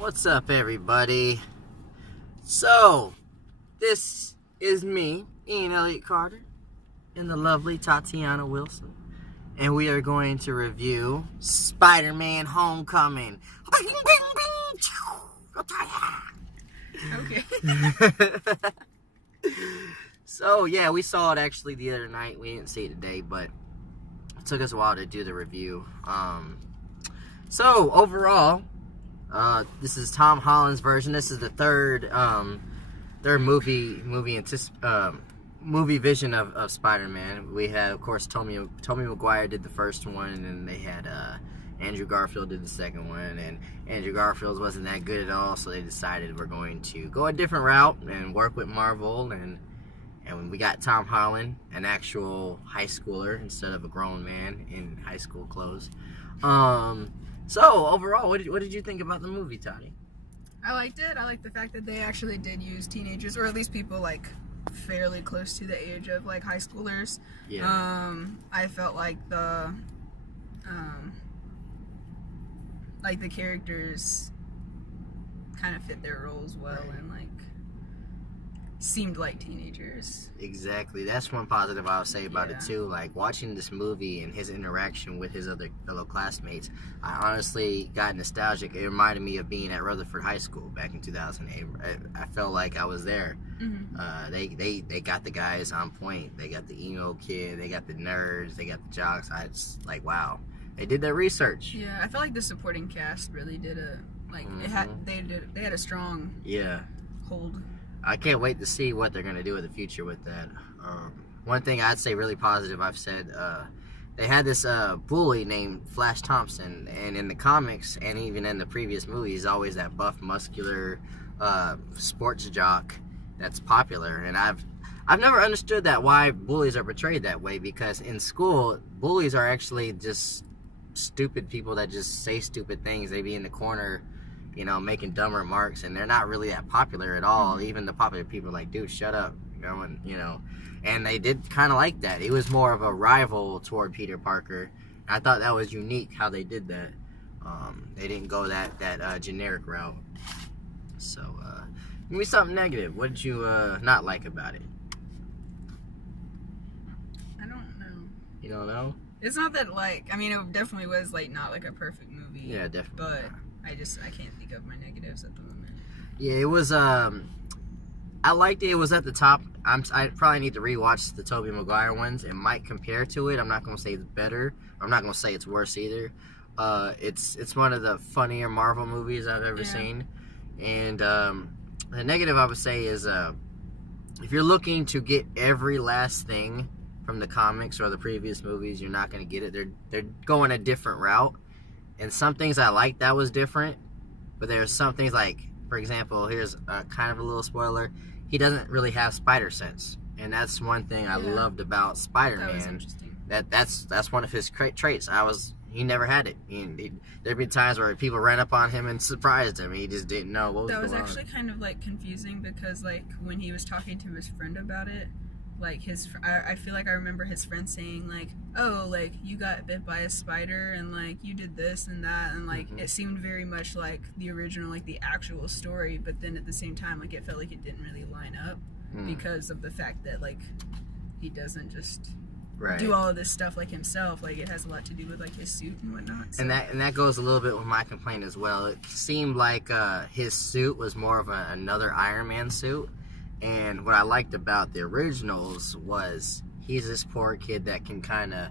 What's up, everybody? So, this is me, Ian Elliott-Carter, and the lovely Tatiana Wilson, and we are going to review Spider-Man Homecoming. Okay. So, yeah, we saw it actually the other night. We didn't see it today, but it took us a while to do the review. So, overall, this is Tom Holland's version. This is the third movie vision of Spider-Man. We had, of course, Tobey Maguire did the first one, and then they had Andrew Garfield did the second one, and Andrew Garfield wasn't that good at all, so they decided we're going to go a different route and work with Marvel, and we got Tom Holland, an actual high schooler instead of a grown man in high school clothes. So, overall, what did you think about the movie, Toddy? I liked it. I liked the fact that they actually did use teenagers, or at least people like fairly close to the age of like high schoolers. Yeah. I felt like the characters kind of fit their roles well, right, and like seemed like teenagers. Exactly. That's one positive I would say about it too. Like watching this movie and his interaction with his other fellow classmates, I honestly got nostalgic. It reminded me of being at Rutherford High School back in 2008. I felt like I was there. Mm-hmm. They got the guys on point. They got the emo kid. They got the nerds. They got the jocks. I just like, wow, they did their research. Yeah, I felt like the supporting cast really did they had a strong hold. I can't wait to see what they're going to do in the future with that. One thing I'd say really positive, I've said, they had this bully named Flash Thompson, and in the comics and even in the previous movies, he's always that buff, muscular sports jock that's popular. And I've never understood that, why bullies are portrayed that way, because in school, bullies are actually just stupid people that just say stupid things. They be in the corner, you know, making dumb remarks, and they're not really that popular at all. Mm-hmm. Even the popular people are like, dude, shut up, and they did kind of like that. It was more of a rival toward Peter Parker. I thought that was unique how they did that. They didn't go that generic route. So, give me something negative. What did you not like about it? I don't know. You don't know? It's not that, like, I mean, it definitely was, like, not, like, a perfect movie. Yeah, definitely. But I can't think of my negatives at the moment. Yeah, it was, I liked it. It was at the top. I probably need to rewatch the Tobey Maguire ones. It might compare to it. I'm not going to say it's better. I'm not going to say it's worse either. It's one of the funnier Marvel movies I've ever seen. And the negative I would say is if you're looking to get every last thing from the comics or the previous movies, you're not going to get it. They're going a different route. And some things I liked that was different, but there's some things like, for example, here's kind of a little spoiler. He doesn't really have spider sense, and that's one thing I loved about Spider-Man. That was interesting. That's one of his traits. He never had it. There'd be times where people ran up on him and surprised him. He just didn't know what was going on. That was actually kind of like confusing, because like when he was talking to his friend about it, like I feel like I remember his friend saying like, oh, like you got bit by a spider and like you did this and that, and like it seemed very much like the original, like the actual story, but then at the same time like it felt like it didn't really line up because of the fact that like he doesn't just do all of this stuff like himself. Like it has a lot to do with like his suit and whatnot. So. And that goes a little bit with my complaint as well. It seemed like his suit was more of another Iron Man suit. And what I liked about the originals was he's this poor kid that can kind of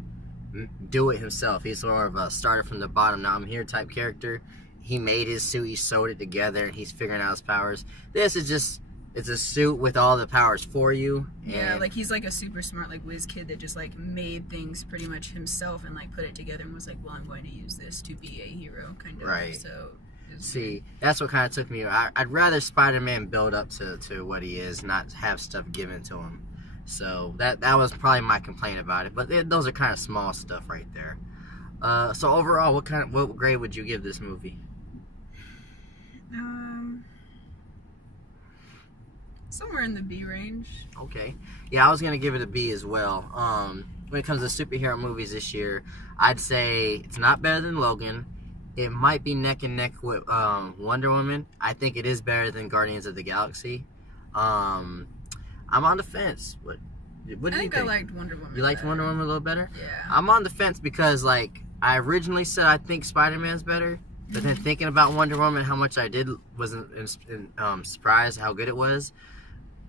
do it himself. He's sort of a starter from the bottom, now I'm here type character. He made his suit, he sewed it together, and he's figuring out his powers. This is just, it's a suit with all the powers for you. Yeah, like he's like a super smart like whiz kid that just like made things pretty much himself and like put it together and was like, well, I'm going to use this to be a hero, kind of. Right. So... See, that's what kind of took me. I'd rather Spider-Man build up to what he is, not have stuff given to him. So that was probably my complaint about it. But those are kind of small stuff right there. So overall, what grade would you give this movie? Somewhere in the B range. Okay. Yeah, I was gonna give it a B as well. When it comes to superhero movies this year, I'd say it's not better than Logan. it might be neck and neck with Wonder Woman. I think it is better than Guardians of the Galaxy. I'm on the fence. What do you think? I liked Wonder Woman. You liked better. Wonder Woman a little better? Yeah. I'm on the fence because, like, I originally said I think Spider-Man's better, but then thinking about Wonder Woman, how much I did wasn't surprised how good it was.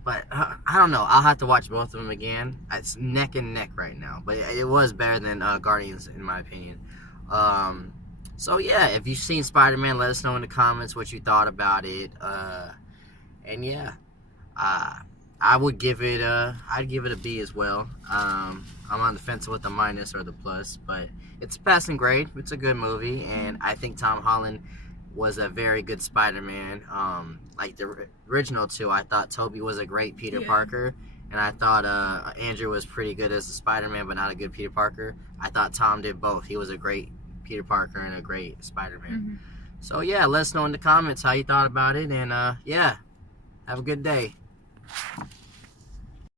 But I don't know. I'll have to watch both of them again. It's neck and neck right now, but it was better than Guardians in my opinion. So yeah, if you've seen Spider-Man, let us know in the comments what you thought about it. And yeah, I would give it I'd give it a B as well. I'm on the fence with the minus or the plus, but it's a passing grade. It's a good movie, and I think Tom Holland was a very good Spider-Man. Like the original two, I thought Tobey was a great Peter Parker, and I thought Andrew was pretty good as a Spider-Man, but not a good Peter Parker. I thought Tom did both. He was a great Peter Parker and a great Spider-Man. So yeah, let us know in the comments how you thought about it, and yeah, have a good day.